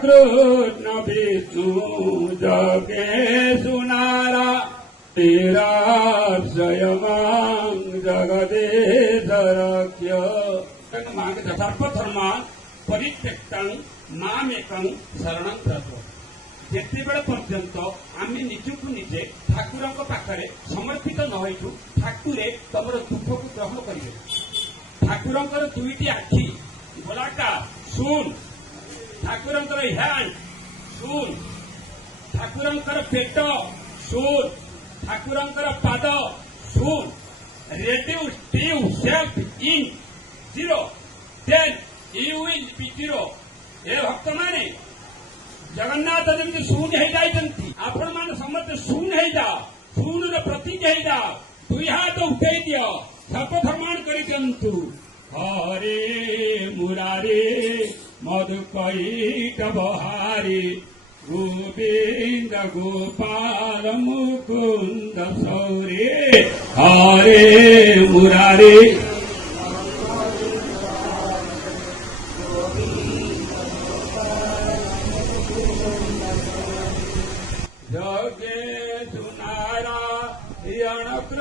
कृष्ण विष्णु जगे सुनारा तेरा स्वयं जगदेश रक्ष मांग यथार्थ धर्म परित्यक्त माम एक शरण ଯେତେବେଳେ ପର୍ଯ୍ୟନ୍ତ ଆମେ ନିଜକୁ ନିଜେ ଠାକୁରଙ୍କ ପାଖରେ ସମର୍ପିତ ନ ହୋଇଛୁ ଠାକୁରେ ତମର ଦୁଃଖକୁ ଗ୍ରହଣ କରିବେ ଠାକୁରଙ୍କର ଦୁଇଟି ଆଖି ଗୋଲାକା ଶୁଣ ठाकुरंकर हैंड શૂન ठाकुरंकर पेट શૂન ठाकुरंकर पाद शून relatives to self in zero then you will be zero ए भक्त माने જગન્નાથ જેમિતિ શૂન્ય હૈ જાય આપણ માને સમસ્ત શૂન હૈ જાઓ શૂન્ય ર પ્રતીક હૈ જાઓ દુઇ હાથ ઉઠાઈ દિયો કરી હરે મુરારી मधुक बहारी गोकुंद सौरे हे मुरारी जगे सुनारा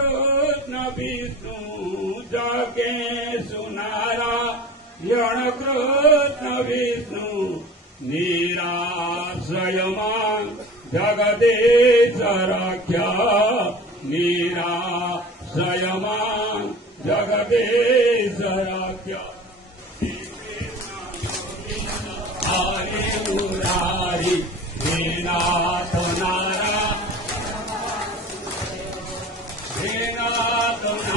रोत बिष्ण जगे सुनारा विष्णु मीरा श्रमान जगदेश राख्या मीरा श्रमान नारा राख्या